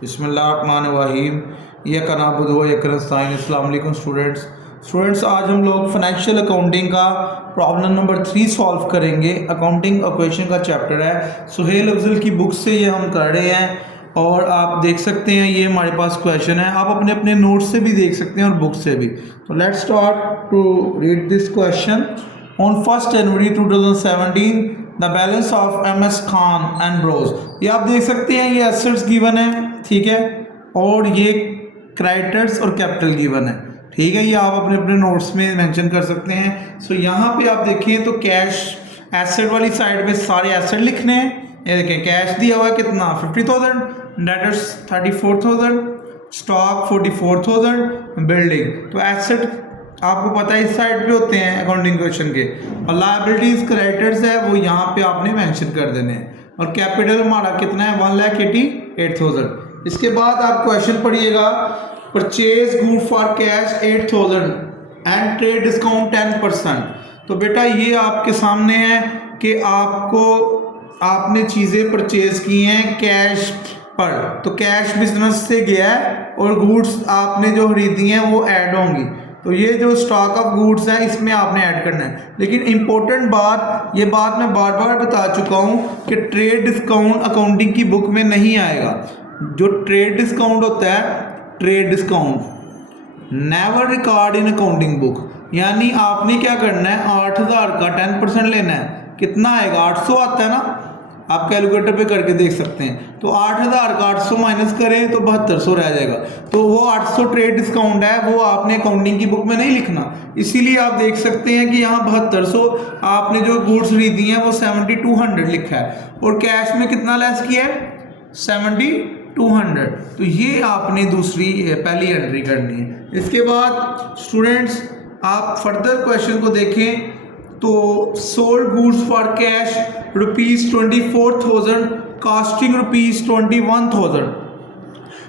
बिस्मिल्लाहिर्रहमानिर्रहीम। यह कनाबुद व यकनस्ताइन। अस्सलाम वालेकुम स्टूडेंट्स, आज हम लोग फाइनेंशियल अकाउंटिंग का प्रॉब्लम नंबर 3 सॉल्व करेंगे। अकाउंटिंग इक्वेशन का चैप्टर है, सुहेल अफजल की बुक से ये हम कर रहे हैं और आप देख सकते हैं ये हमारे पास क्वेश्चन है। आप अपने अपने नोट से भी देख सकते हैं और बुक से भी। तो let's start to read this question. On 1 January 2017 the balance of MS Khan and bros. ये आप देख सकते हैं, ये एसेट्स गिवन है, ठीक है, और ये क्रेडिटर्स और कैपिटल गिवन है, ठीक है। ये आप अपने अपने नोट्स में मेंशन कर सकते हैं। सो यहाँ पे आप देखें तो कैश एसेट वाली साइड में सारे एसेट लिखने हैं। ये देखें कैश दिया हुआ है कितना 50,000, डेटर्स 34,000, स्टॉक 44,000, बिल्डिंग। तो एसेट आपको पता है इस साइड पे होते हैं अकाउंटिंग क्वेश्चन के, और लायबिलिटीज क्रेडिटर्स है वो यहाँ पे आपने मेंशन कर देने हैं। और कैपिटल हमारा कितना है 1,88,000। इसके बाद आप क्वेश्चन पढ़िएगा, purchase good for cash 8,000 and trade discount 10%। तो बेटा ये आपके सामने है कि आपने चीज़ें परचेज की हैं कैश पर, तो कैश बिजनेस से गया है और गुड्स आपने जो खरीदी हैं वो ऐड होंगी। तो ये जो स्टॉक ऑफ गुड्स है इसमें आपने ऐड करना है। लेकिन इंपॉर्टेंट बात, ये बात मैं बार बार बता चुका हूँ कि ट्रेड डिस्काउंट अकाउंटिंग की बुक में नहीं आएगा। जो ट्रेड डिस्काउंट होता है, trade discount never record in accounting book. यानी आपने क्या करना है, 8,000 का 10% लेना है। कितना आएगा, 800 आता है ना, आप कैलकुलेटर पे करके देख सकते हैं। तो 8,000 का 800 माइनस करें तो 7200 रह जाएगा। तो वो 800 ट्रेड डिस्काउंट है, वो आपने अकाउंटिंग की बुक में नहीं लिखना। इसीलिए आप देख सकते हैं कि यहाँ 7200 आपने जो गुड्स खरीदी हैं वो 7200 लिखा है, और कैश में कितना लेस किया है 7200। तो ये आपने पहली एंट्री करनी है। इसके बाद स्टूडेंट्स आप फर्दर क्वेश्चन को देखें तो sold goods for cash ₹24,000, costing ₹21,000।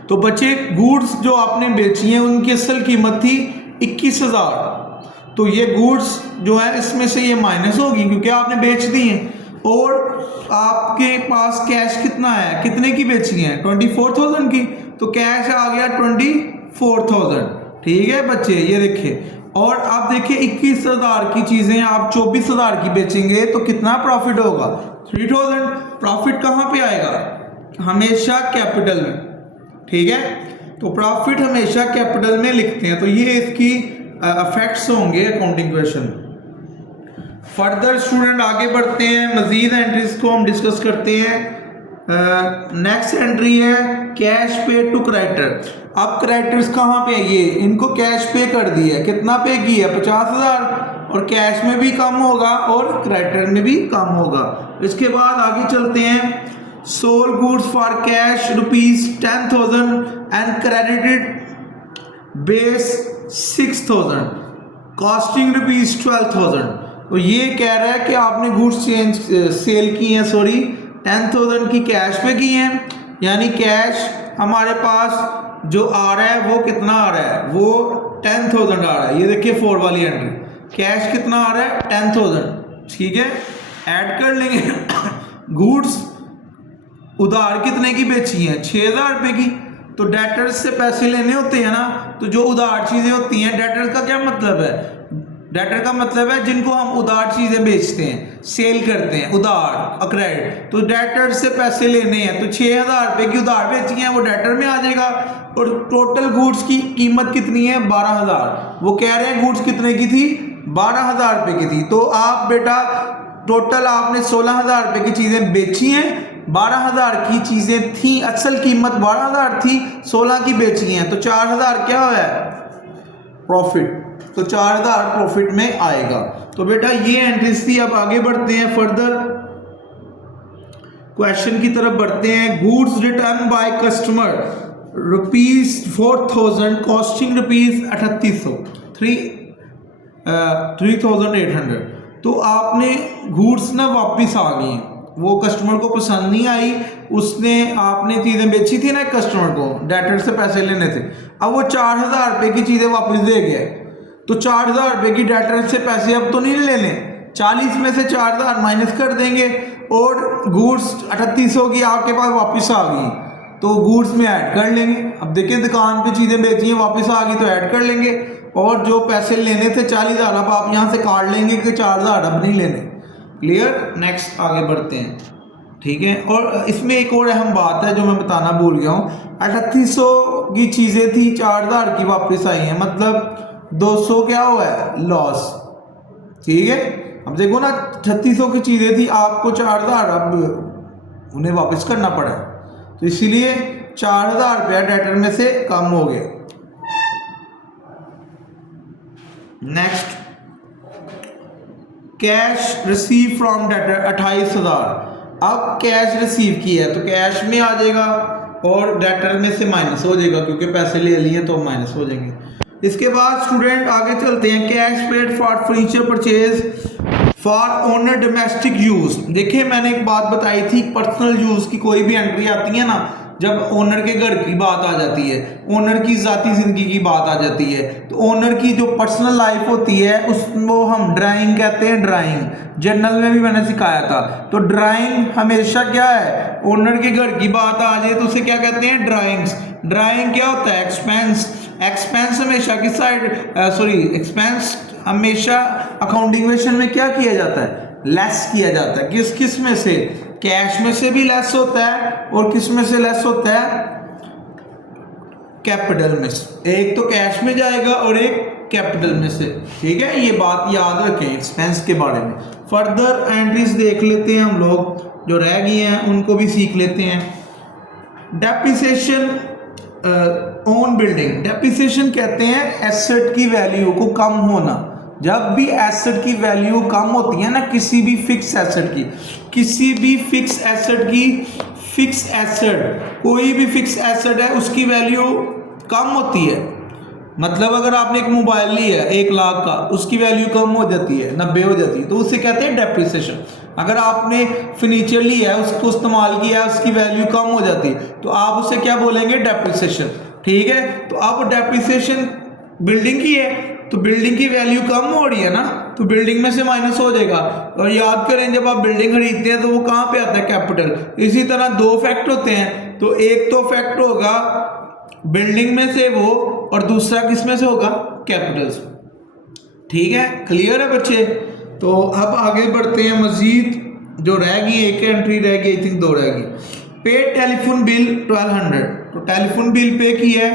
तो बचे गुड्स जो आपने बेची हैं उनकी असल कीमत थी 21,000। तो ये गुड्स जो है इसमें से ये माइनस होगी क्योंकि आपने बेच दी हैं, और आपके पास कैश कितना है, कितने की बेची हैं 24,000 की, तो कैश आ गया 24,000। ठीक है बच्चे, ये देखिए। और आप देखिए 21,000 की चीजें आप 24,000 की बेचेंगे तो कितना प्रॉफिट होगा 3,000। प्रॉफिट कहाँ पे आएगा, हमेशा कैपिटल में, ठीक है। तो प्रॉफिट हमेशा कैपिटल में लिखते हैं। तो ये इसकी इफेक्ट्स होंगे अकाउंटिंग क्वेश्चन। फर्दर स्टूडेंट आगे बढ़ते हैं, मजीद एंट्रीज को हम डिस्कस करते हैं। नेक्स्ट एंट्री है कैश पे टू क्रेडिटर। अब क्रेडिटर्स कहाँ पे है, ये इनको कैश पे कर दिया है। कितना पे किया 50,000, और कैश में भी कम होगा और क्रेडिटर में भी कम होगा। इसके बाद आगे चलते हैं, sold goods for cash ₹10,000 and credited basis 6,000, costing ₹12,000। तो ये कह रहा है कि आपने गुड्स सेल की हैं, 10,000 की कैश पे की हैं, यानी कैश हमारे पास जो आ रहा है वो कितना आ रहा है, वो 10,000 आ रहा है। ये देखिए 4 वाली एंट्री, कैश कितना आ रहा है 10,000, ठीक है। ऐड कर लेंगे गुड्स उधार कितने की बेची हैं 6,000 रुपये की। तो डेटर्स से पैसे लेने होते हैं ना, तो जो उधार चीज़ें होती हैं, डेटर्स का क्या मतलब है, डेटर का मतलब है जिनको हम उधार चीज़ें बेचते हैं, सेल करते हैं, उधार क्रेडिट। तो डेटर से पैसे लेने हैं, तो 6,000 रुपये की उधार बेची हैं वो डेटर में आ जाएगा। और टोटल गुड्स की कीमत कितनी है 12,000। वो कह रहे हैं गुड्स कितने की थी 12,000 रुपये की थी। तो आप बेटा टोटल आपने 16,000 रुपये की चीज़ें बेची हैं, 12,000 की चीज़ें थी, असल कीमत 12,000 थी, 16 की बेची हैं, तो 4,000 क्या है प्रॉफिट। तो 4,000 प्रॉफिट में आएगा। तो बेटा ये एंट्रीज थी। अब आगे बढ़ते हैं, फर्दर क्वेश्चन की तरफ बढ़ते हैं। Goods return by customer ₹4,000, costing ₹3,800, 3,800। तो आपने गुड्स ना वापस आ गई हैं, वो कस्टमर को पसंद नहीं आई, उसने आपने चीज़ें बेची थी ना कस्टमर को, डेटर से पैसे लेने थे। अब वो 4,000 रुपये की चीज़ें वापस दे गया, तो 4,000 रुपये की डेटर से पैसे अब तो नहीं लेने, 40 में से 4,000 माइनस कर देंगे और गुड्स 3,800 की आपके पास वापस आ गई। तो गुड्स में ऐड कर लेंगे। अब देखिए दुकान पे चीज़ें बेची हैं वापस आ गई तो ऐड कर लेंगे, और जो पैसे लेने थे 40,000 अब आप यहाँ से काट लेंगे कि 4,000 अब नहीं लेने। क्लियर। नेक्स्ट आगे बढ़ते हैं, ठीक है। और इसमें एक और अहम बात है जो मैं बताना भूल गया हूँ, 3800 की चीज़ें थी 4,000 की वापस आई हैं, मतलब 200 क्या हुआ है लॉस, ठीक है। अब देखो ना 3600 की चीज़ें थी, आपको 4,000 अब उन्हें वापस करना पड़ा, तो इसीलिए 4,000 रुपया डेटर में से कम हो गया। Next, cash receive from debtor 28,000। अब कैश रिसीव किया है तो कैश में आ जाएगा और डेटर में से माइनस हो जाएगा, क्योंकि पैसे ले लिए तो माइनस हो जाएंगे। इसके बाद स्टूडेंट आगे चलते हैं, cash paid for furniture purchase for owner domestic use. देखिए मैंने एक बात बताई थी, पर्सनल यूज की कोई भी एंट्री आती है ना, जब ओनर के घर की बात आ जाती है, ओनर की जाती जिंदगी की बात आ जाती है, तो ओनर की जो पर्सनल लाइफ होती है उसको हम ड्राइंग कहते हैं। ड्राइंग जर्नल में भी मैंने सिखाया था। तो ड्राइंग हमेशा क्या है, ओनर के घर की बात आ जाए तो उसे क्या कहते हैं, ड्राइंग्स। ड्राइंग क्या होता है, एक्सपेंस। एक्सपेंस हमेशा किस साइड, एक्सपेंस हमेशा अकाउंटिंग में क्या किया जाता है, लेस किया जाता है। किस किस में से, कैश में से भी लेस होता है, और किस में से लेस होता है, कैपिटल में से। एक तो कैश में जाएगा और एक कैपिटल में से, ठीक है। ये बात याद रखें एक्सपेंस के बारे में। फर्दर एंट्रीज देख लेते हैं हम लोग, जो रह गई हैं उनको भी सीख लेते हैं। Depreciation on building. डेप्रिसिएशन कहते हैं एसेट की वैल्यू को कम होना। जब भी एसेट की वैल्यू कम होती है ना, किसी भी फिक्स एसेट की, किसी भी फिक्स एसेट की, फिक्स एसेट कोई भी फिक्स एसेट है उसकी वैल्यू कम होती है। मतलब अगर आपने एक मोबाइल लिया है 1 लाख का, उसकी वैल्यू कम हो जाती है, 90 हो जाती है, तो उसे कहते हैं डेप्रिसिएशन। अगर आपने फर्नीचर लिया है, उसको इस्तेमाल किया है, उसकी वैल्यू कम हो जाती है, तो आप उसे क्या बोलेंगे, डेप्रिसिएशन, ठीक है। तो अब डेप्रिसिएशन बिल्डिंग की है, तो बिल्डिंग की वैल्यू कम हो रही है ना, तो बिल्डिंग में से माइनस हो जाएगा। और याद करें जब आप बिल्डिंग खरीदते हैं तो वो कहाँ पे आता है, कैपिटल। इसी तरह 2 फैक्ट होते हैं, तो एक तो फैक्ट होगा बिल्डिंग में से वो, और दूसरा किस में से होगा, कैपिटल से, ठीक है। क्लियर है बच्चे। तो अब आगे बढ़ते हैं, मजीद जो रह गई, एक एंट्री रह गई, आई थिंक 2 रह गई। पे टेलीफोन बिल 1200। तो टेलीफोन बिल पे की है,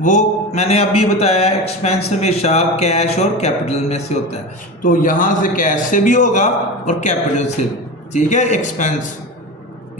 वो मैंने अभी बताया एक्सपेंस हमेशा कैश और कैपिटल में से होता है, तो यहाँ से कैश से भी होगा और कैपिटल से भी, ठीक है। एक्सपेंस,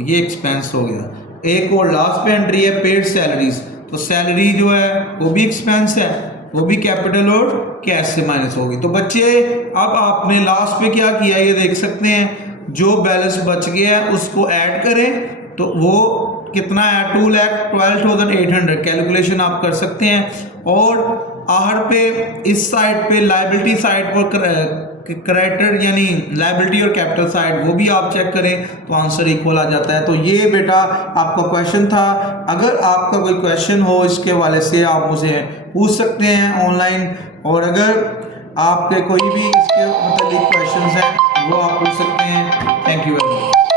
ये एक्सपेंस हो गया। एक और लास्ट पे एंट्री है पेड सैलरीज। तो सैलरी जो है वो भी एक्सपेंस है, वो भी कैपिटल और कैश से माइनस होगी। तो बच्चे अब आपने लास्ट पे क्या किया ये देख सकते हैं, जो बैलेंस बच गया है उसको ऐड करें, तो वो कितना है, 2,12,800। कैलकुलेशन आप कर सकते हैं। और आहर पे इस साइड पे लायबिलिटी साइड पर क्रेडिटर यानी लायबिलिटी और कैपिटल साइड, वो भी आप चेक करें तो आंसर इक्वल आ जाता है। तो ये बेटा आपका क्वेश्चन था। अगर आपका कोई क्वेश्चन हो इसके हवाले से आप मुझे पूछ सकते हैं ऑनलाइन, और अगर आपके कोई भी इसके मतलब क्वेश्चन हैं वो आप पूछ सकते हैं। Thank you very much.